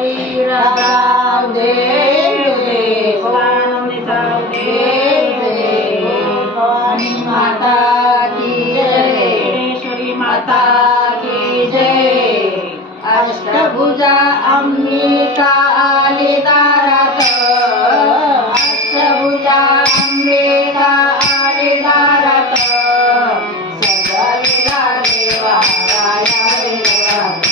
ऐरा जाऊ दे भवानी माता की जय, विघ्नेश्वरी माता की जय। अष्टभुजा अंबिका आली दारात, अष्टभुजा अंबिका आली दारात, सजविला देवाराया रे घरात,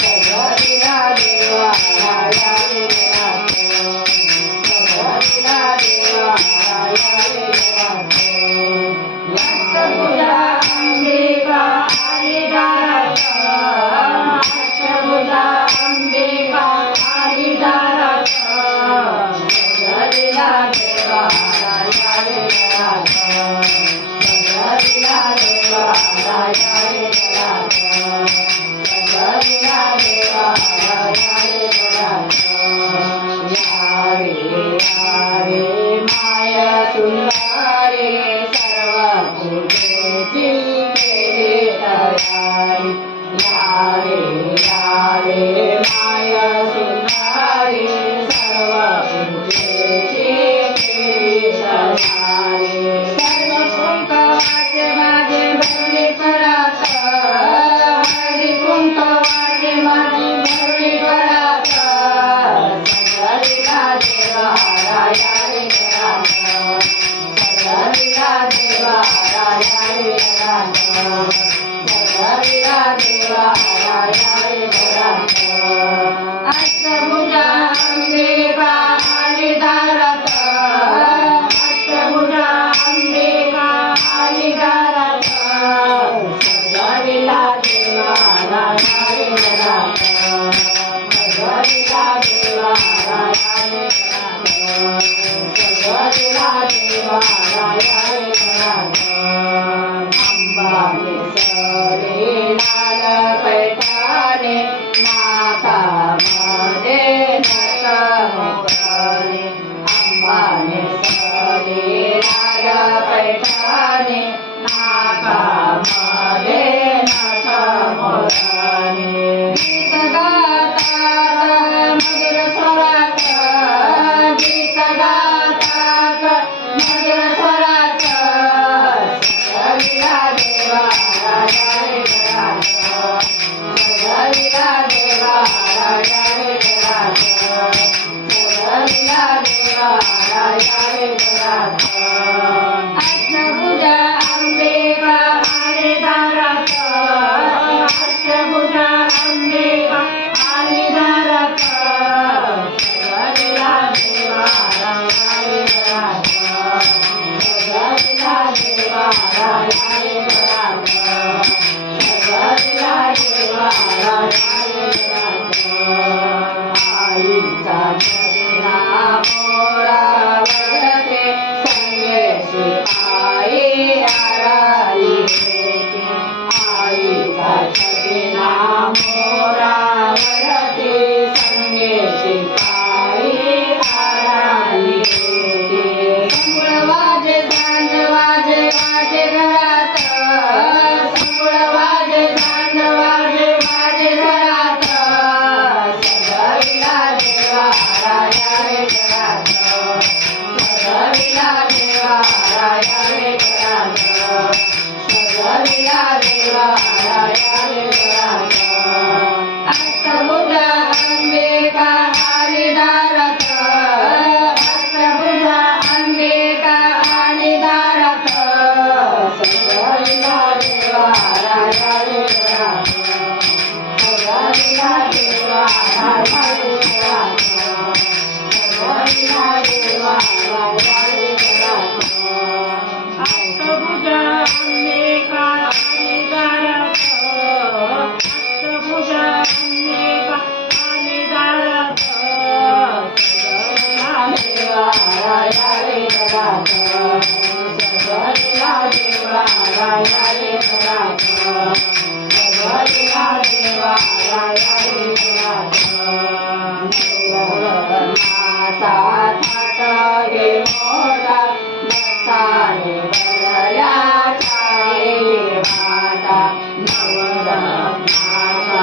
सजविला देवाराया रे घरात, सजविला देवाराया रे घरात। अष्टभुजा अंबिका आली दारात, अष्टभुजा अंबिका आली दारात, सजविला देवाराया रे घरात, सजविला देवाराया रे घरात, सजविला देवाराया रे घरात। या रे माया सुंदरी, सर्व पूजेची केली तयारी। या रे माया सुंदरी, सर्व पूजेची केली तयारी। सर्व कुंकवाचे माझे भरली करात, हळदी कुंकवाचे माझी भरली करात, सजविला देवाराया रे घरात, सजविला देवाराया रे घरात, सजविला देवाराया रे घरात। अष्टभुजा अंबिका आली दारात, अष्टभुजा अंबिका आली दारात, सजविला देवाराया रे घरात, सजविला देवाराया रे घरात, सजविला देवाराया रे घरात। अंबाने सरे लाल पैठाने, नाकामध्ये नटमुखने, अंबाने सरे लाल पैठाने, नाकामध्ये नटमुखने। गीत गातात मधुर स्वरात, गीत गातात मधुर स्वरात, सजविला देवाराया रे घरात, सजविला देवाराया रे घरात, सजविला देवाराया रे घरात। अष्टभुजा अंबिका आली दारात, अष्टभुजा अंबिका आली दारात, सजविला देवाराया रे घरात, सजविला देवाराया रे घरात, सजविला देवाराया रे घरात। आईचा छबिना मोरा वळते, संगे शिपाई आराई येते। आईचा छबिना मोरा वळते, संगे शिपाई आराई येते। संबळ वाजे झांज वाजे वाजे घरात, संबळ वाजे झांज वाजे वाजे घरात, सजविला देवाराया रे घरात, सजविला देवाराया रे घरात, सजविला देवाराया रे घरात। अष्टभुजा अंबिका आली दारात, अष्टभुजा अंबिका आली दारात, सजविला देवाराया रे घरात, सजविला देवाराया रे घरात, सजविला देवाराया रे घरात। अष्टभुजा अंबिका आली दारात, अष्टभुजा अंबिका आली दारात, सजविला देवाराया रे घरात, सजविला देवाराया रे घरात, सजविला देवाराया रे घरात। नवरत्नाचा थाट हे मोठा, मस्ताने भरल्या छाये वाटा, नवरत्नाचा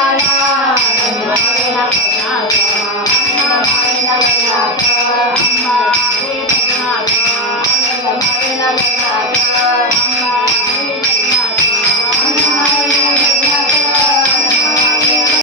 अंबाबाई भजनाथ